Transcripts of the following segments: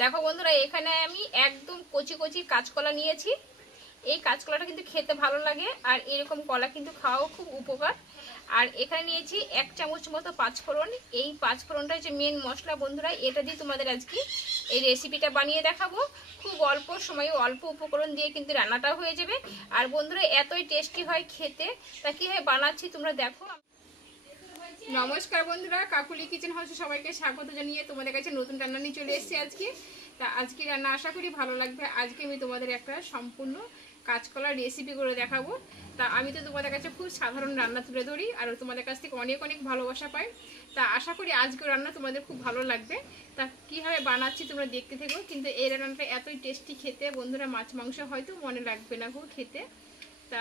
দেখো বন্ধুরা, এখানে আমি একদম কচি কচি কাঁচকলা নিয়েছি। এই কাঁচকলাটা কিন্তু খেতে ভালো লাগে, আর এরকম কলা কিন্তু খাওয়াও খুব উপকার। আর এখানে নিয়েছি 1 চামচ মতো পাঁচফোড়ন। এই পাঁচফোড়নটা হচ্ছে মেন মশলা বন্ধুরা, এটা দিয়ে তোমাদের আজকে এই রেসিপিটা বানিয়ে দেখাবো। খুব অল্প সময়ে অল্প উপকরণ দিয়ে কিন্তু রান্নাটা হয়ে যাবে। আর বন্ধুরা এতই টেস্টি হয় খেতে। তা কীভাবে বানাচ্ছি তোমরা দেখো। নমস্কার বন্ধুরা, কাকুলি কিচেন হাউসে সবাইকে স্বাগত জানিয়ে তোমাদের কাছে নতুন রান্না নিয়ে চলে এসেছি আজকে। তা আজকে রান্না আশা করি ভালো লাগবে। আজকে আমি তোমাদের একটা সম্পূর্ণ কাঁচকলার রেসিপি করে দেখাবো। তা আমি তো তোমাদের কাছে খুব সাধারণ রান্না তুলে ধরি, আর তোমাদের কাছ থেকে অনেক অনেক ভালোবাসা পাই। তা আশা করি আজকের রান্না তোমাদের খুব ভালো লাগবে। তা কীভাবে বানাচ্ছি তোমরা দেখতে থেকো। কিন্তু এই রান্নাটা এতই টেস্টি খেতে বন্ধুরা, মাছ মাংস হয়তো মনে লাগবে না গো খেতে। তা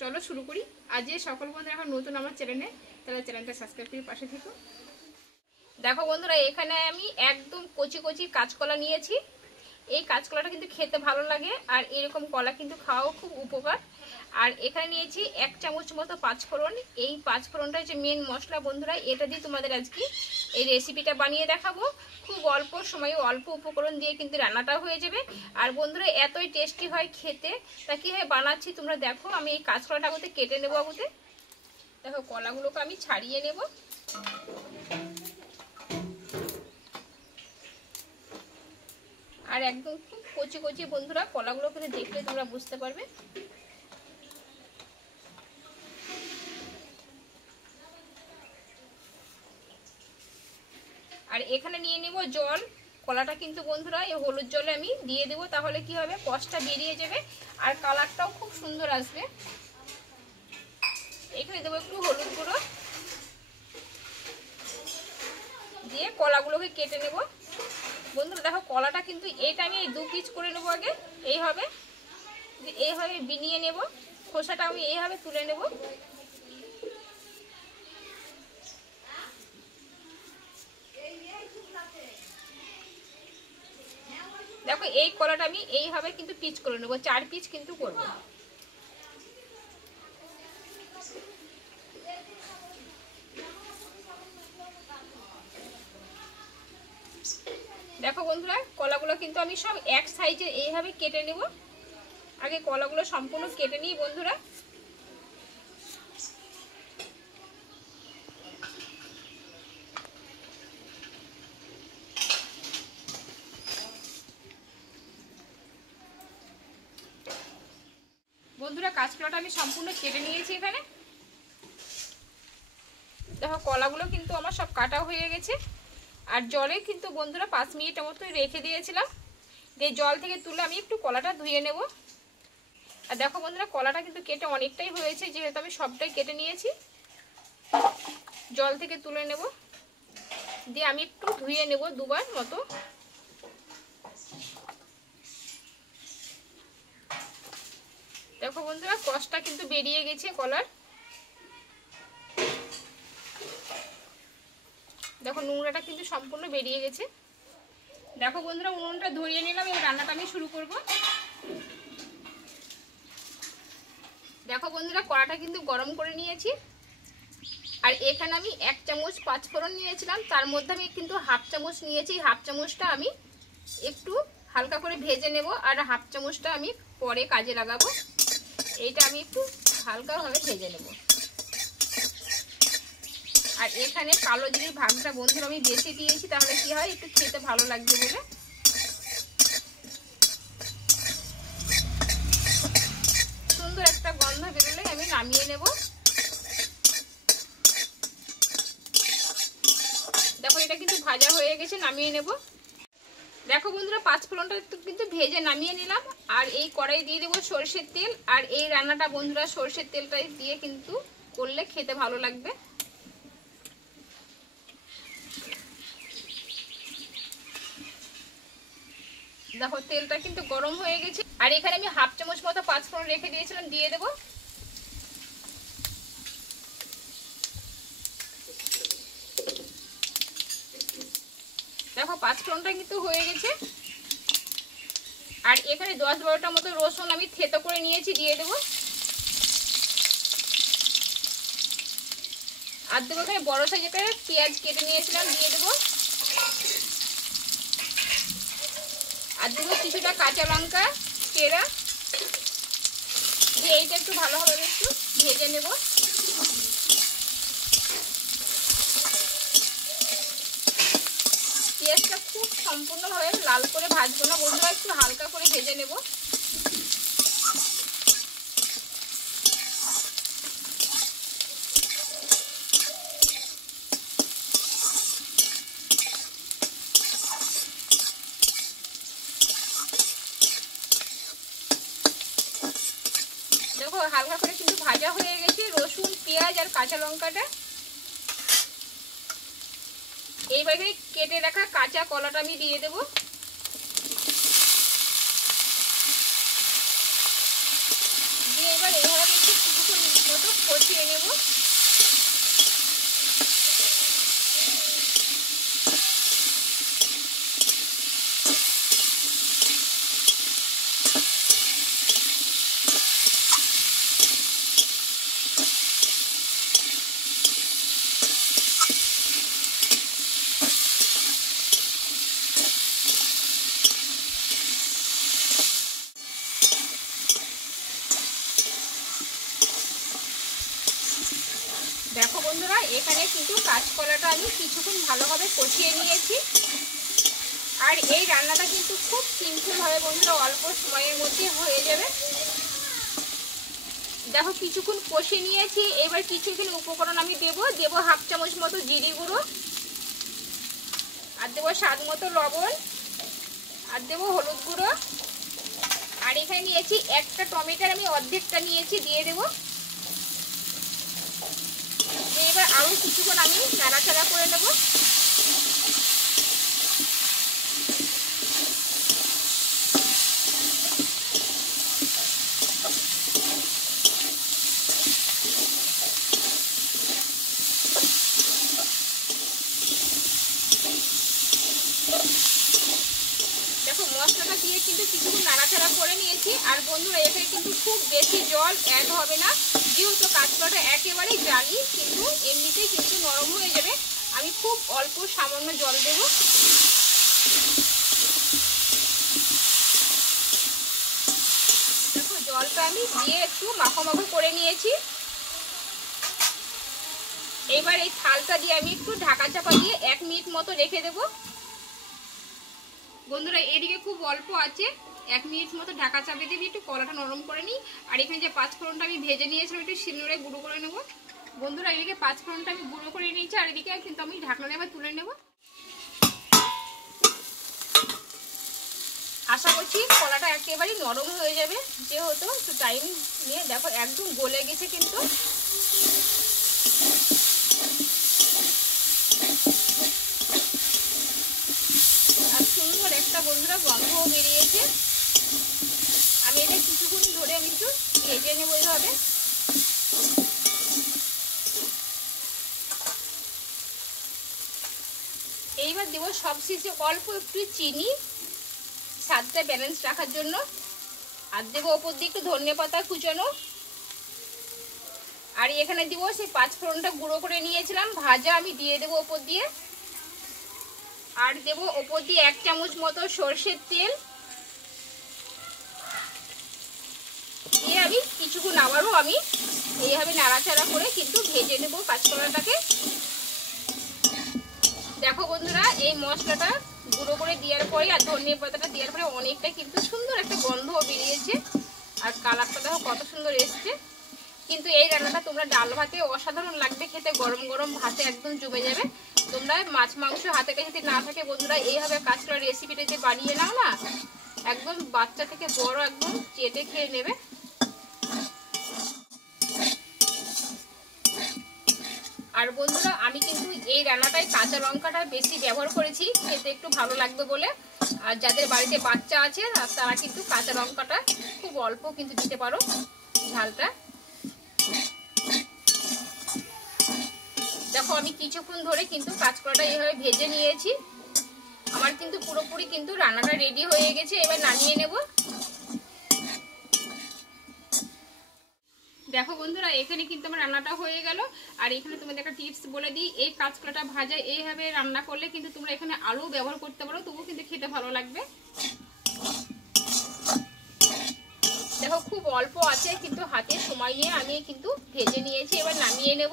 চলো শুরু করি। আজ যে সকল বন্ধুরা এখন নতুন আমার চ্যানেলে, তাহলে চ্যানেলটা সাবস্ক্রাইব করে পাশে থেকো। দেখো বন্ধুরা, এখানে আমি একদম কচি কচি কাঁচকলা নিয়েছি। এই কাঁচকলাটা কিন্তু খেতে ভালো লাগে, আর এরকম কলা কিন্তু খাওয়াও খুব উপকার। আর এখানে নিয়েছি 1 চামচ মতো পাঁচফোড়ন। এই পাঁচফোড়নটা হচ্ছে মেন মশলা বন্ধুরা, এটা দিয়ে তোমাদের আজকে এই রেসিপিটা বানিয়ে দেখাবো। খুব অল্প সময়ে অল্প উপকরণ দিয়ে কিন্তু রান্নাটা হয়ে যাবে। আর বন্ধুরা এতই টেস্টি হয় খেতে। তা কীভাবে বানাচ্ছি তোমরা দেখো। আমি এই কাঁচকলাটা আগুতে কেটে নেবো। আগুতে দেখো কলাগুলোকে আমি ছাড়িয়ে নেব। আর একদম খুব কচি কচি বন্ধুরা, কলাগুলো কিন্তু দেখলে তোমরা বুঝতে পারবে। আর এখানে নিয়ে নেব জল। কলাটা কিন্তু বন্ধুরা এই হলুদ জলে আমি দিয়ে দেবো, তাহলে কি হবে কষটা বেরিয়ে যাবে আর কালারটাও খুব সুন্দর আসবে। এখানে দেবো একটু হলুদ গুঁড়ো দিয়ে কলাগুলোকে কেটে নেব বন্ধুরা। দেখো কলাটা কিন্তু এটা আমি 2 পিস করে নেবো আগে। এইভাবে বিনিয়ে নেব। খোসাটা আমি এইভাবে তুলে নেব। দেখো এই কলাটা আমি এইভাবে কিন্তু পিস করে নেব, 4 পিস কিন্তু করব। দেখো বন্ধুরা, কলাগুলো কিন্তু আমি সব এক সাইজে এইভাবে কেটে নেব। আগে কলাগুলো সম্পূর্ণ কেটে নিই বন্ধুরা। বন্ধুরা কাঁচকলাটা আমি সম্পূর্ণ কেটে নিয়েছি। এখানে দেখো কলাগুলো কিন্তু আমার সব কাটা হয়ে গেছে। আর জলে কিন্তু বন্ধুরা 5 মিনিটের মতো রেখে দিয়েছিলাম। যে জল থেকে তুলে আমি একটু কলাটা ধুয়ে নেব। আর দেখো বন্ধুরা কলাটা কিন্তু কেটে অনেকটাই হয়েছে, যেহেতু আমি সবটাই কেটে নিয়েছি। জল থেকে তুলে নেব, দিয়ে আমি একটু ধুয়ে নেব 2 বার মতো। দেখো বন্ধুরা কষটা কিন্তু বেরিয়ে গেছে কলার। দেখো নোংরাটা কিন্তু সম্পূর্ণ বেরিয়ে গেছে। দেখো বন্ধুরা উনুনটা ধরিয়ে নিলাম, এই রান্নাটা আমি শুরু করব। দেখো বন্ধুরা কড়াটা কিন্তু গরম করে নিয়েছি। আর এখানে আমি 1 চামচ পাঁচফোড়ন নিয়েছিলাম, তার মধ্যে আমি কিন্তু 1/2 চামচ নিয়েছি। 1/2 চামচটা আমি একটু হালকা করে ভেজে নেব, আর 1/2 চামচটা আমি পরে কাজে লাগাবো। এইটা আমি একটু হালকাভাবে ভেজে নেব। আর এখানে কালো জিরের ভাগটা বন্ধুরা আমি বেশি দিয়েছি, তাহলে কি হয় একটু খেতে ভালো লাগবে বলে। সুন্দর একটা গন্ধ বেরোলে আমি নামিয়ে নেব। দেখো এটা কিন্তু ভাজা হয়ে গেছে, নামিয়ে নেব। দেখো বন্ধুরা পাঁচফোড়নটা কিন্তু ভেজে নামিয়ে নিলাম। আর এই কড়াই দিয়ে দেবো সরষের তেল। আর এই রান্নাটা বন্ধুরা সরষের তেলটাই দিয়ে কিন্তু করলে খেতে ভালো লাগবে। দেখো তেলটা কিন্তু গরম হয়ে গেছে। আর এখানে আমি 1/2 চামচ মতো পাঁচফোড়ন রেখে দিয়েছিলাম, দিয়ে দেবো। দেখো পাঁচফোড়নটা কিন্তু হয়ে গেছে। আর এখানে 10-12টা মতো রসুন আমি থেতো করে নিয়েছি, দিয়ে দেবো। আর দেবো এখানে বড় সাইজের পেঁয়াজ কেটে নিয়েছিলাম, দিয়ে দেবো। আর দেবো কিছুটা কাঁচা লঙ্কা চেরা দিয়ে এইটা একটু ভালোভাবে একটু ভেজে নেব। পেঁয়াজটা খুব সম্পূর্ণভাবে লাল করে ভাজবো না বন্ধুরা, একটু হালকা করে ভেজে নেব। দেখো হালকা করে কিন্তু ভাজা হয়ে গেছে রসুন পেঁয়াজ আর কাঁচা লঙ্কাটা। এইবারে কেটে রাখা কাঁচা কলাটা আমি দিয়ে দেব। দিয়ে এবার এইভাবে একটু কিছুক্ষণ মতো কষিয়ে নেব। দেখো বন্ধুরা এখানে কিন্তু কাঁচকলাটা আমি কিছুক্ষণ ভালোভাবে কষিয়ে নিয়েছি। আর এই রান্নাটা কিন্তু খুব সিম্পলভাবে বন্ধুরা অল্প সময়ের মধ্যে হয়ে যাবে। দেখো কিছুক্ষণ কষিয়ে নিয়েছি। এবার কিছু এখানে উপকরণ আমি দেবো 1/2 চামচ মতো জিরে গুঁড়ো, আর দেবো স্বাদ মতো লবণ, আর দেবো হলুদ গুঁড়ো। আর এখানে নিয়েছি একটা টমেটোর আমি অর্ধেকটা নিয়েছি দিয়ে দেবো। এবার আরও কিছুক্ষণ আমি নাড়াচাড়া করে নেব। দেখো মশলাটা দিয়ে কিন্তু কিছুক্ষণ নাড়াচাড়া করে নিয়েছি। আর বন্ধুরা এখানে কিন্তু খুব বেশি জল অ্যাড হবে না, যেহেতু কাঁচকলাটা একেবারেই জালি কিন্তু এমনিতেই কিন্তু নরম হয়ে যাবে। আমি খুব অল্প সামান্য জল দেব। দেখো জলটা আমি দিয়ে একটু মাখো করে নিয়েছি। এবার এই থালটা দিয়ে আমি একটু ঢাকা চাপা দিয়ে 1 মিনিট মতো রেখে দেব। বন্ধুরা এদিকে খুব অল্প আছে, 1 মিনিট মতো ঢাকা চাপিয়ে দিয়ে একটু কলাটা নরম করে নিই। আর এখানে যে 5 ফোড়নটা আমি ভেজে নিয়েছিলাম একটু শিলনোড়ায় গুঁড়ো করে নেব। বন্ধুরা এদিকে 5 ফোড়নটা আমি গুঁড়ো করে নিয়েছি, আর এদিকে কিন্তু আমি ঢাকনা দিয়ে তুলে নেব। আশা করছি কলাটা একেবারেই নরম হয়ে যাবে, যেহেতু একটু টাইম নিয়ে। দেখো একদম গলে গেছে কিন্তু। আর সুন্দর একটা বন্ধুরা গন্ধও বেরিয়েছে। আমি এটা কিছুক্ষণ ধরে আমি একটু ভেজে নেবো এইভাবে। এইবার দেবো সবশেষে অল্প একটু চিনি স্বাদটা ব্যালেন্স রাখার জন্য। আর দেবো ওপর দিয়ে একটু ধনেপাতা কুচানো। আর এখানে দিব সেই 5 ফোড়নটা গুঁড়ো করে নিয়েছিলাম ভাজা, আমি দিয়ে দেবো ওপর দিয়ে। আর দেবো ওপর দিয়ে 1 চামচ মতো সরষের তেল দিয়ে আমি কিছুক্ষণ আবারও আমি এইভাবে নাড়াচাড়া করে কিন্তু ভেজে নেবো কাঁচকলাটাকে। দেখো বন্ধুরা এই মশলাটা গুঁড়ো করে দেওয়ার পরে আর ধনিয়া পাতাটা দেওয়ার পরে অনেকটা কিন্তু সুন্দর একটা গন্ধও বেরিয়েছে। আর কালারটা দেখো কত সুন্দর এসছে। কিন্তু এই রান্নাটা তোমরা ডাল ভাতে অসাধারণ লাগবে খেতে, গরম গরম ভাতে একদম জমে যাবে। তোমরা মাছ মাংস হাতে কাছে যদি না থাকে বন্ধুরা এইভাবে কাঁচকলার রেসিপিটা যে বানিয়ে নাও না, একদম বাচ্চা থেকে বড় একদম চেটে খেয়ে নেবে। আর বন্ধুরা আমি কিন্তু এই রান্নাটায় কাঁচা লঙ্কাটা বেশি ব্যবহার করেছি খেতে একটু ভালো লাগবে বলে। আর যাদের বাড়িতে বাচ্চা আছে তারা কিন্তু কাঁচা লঙ্কাটা খুব অল্প কিন্তু দিতে পারো ঝালটা। দেখো আমি কিছুক্ষণ ধরে কিন্তু কাঁচকলাটা এইভাবে ভেজে নিয়েছি। আমার কিন্তু পুরোপুরি কিন্তু রান্নাটা রেডি হয়ে গেছে। এবার নামিয়ে নেব। দেখো বন্ধুরা এখানে কিন্তু আমার রান্নাটা হয়ে গেল। আর এখানে তোমাদের একটা টিপস বলে দিই, এই কাঁচকলাটা ভাজা এইভাবে রান্না করলে কিন্তু তোমরা এখানে আলু ব্যবহার করতে পারো, তবুও কিন্তু খেতে ভালো লাগবে। আছে, কিন্তু হাতে সময় নিয়ে আমি কিন্তু ভেজে নিয়েছি। এবার নামিয়ে নেব।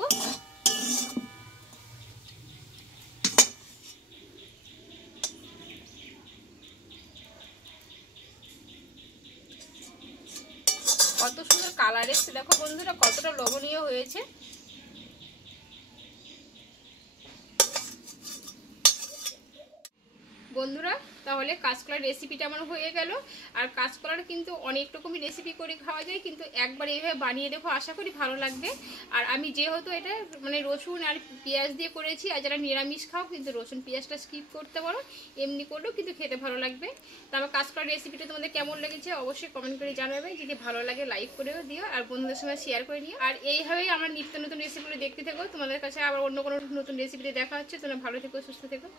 কত সুন্দর কালার এসছে দেখো বন্ধুরা, কতটা লোভনীয় হয়েছে। বন্ধুরা তাহলে কাঁচকলার রেসিপিটা আমার হয়ে গেল। আর কাঁচকলার কিন্তু অনেক রকমই রেসিপি করে খাওয়া যায়, কিন্তু একবার এইভাবে বানিয়ে দেখো, আশা করি ভালো লাগবে। আর আমি যেহেতু এটা মানে রসুন আর পেঁয়াজ দিয়ে করেছি, আর যারা নিরামিষ খাও কিন্তু রসুন পেঁয়াজটা স্কিপ করতে পারো, এমনি করলেও কিন্তু খেতে ভালো লাগবে। তো আমার কাঁচকলার রেসিপিটা তোমাদের কেমন লেগেছে অবশ্যই কমেন্ট করে জানাবে। যদি ভালো লাগে লাইক করেও দিও, আর বন্ধুদের সঙ্গে শেয়ার করে নিও। আর এইভাবেই আমার নিত্য নতুন রেসিপিগুলো দেখতে থেকো। তোমাদের কাছে আবার অন্য কোনো নতুন রেসিপিতে দেখা হচ্ছে। তোমরা ভালো থেকো, সুস্থ থেকো।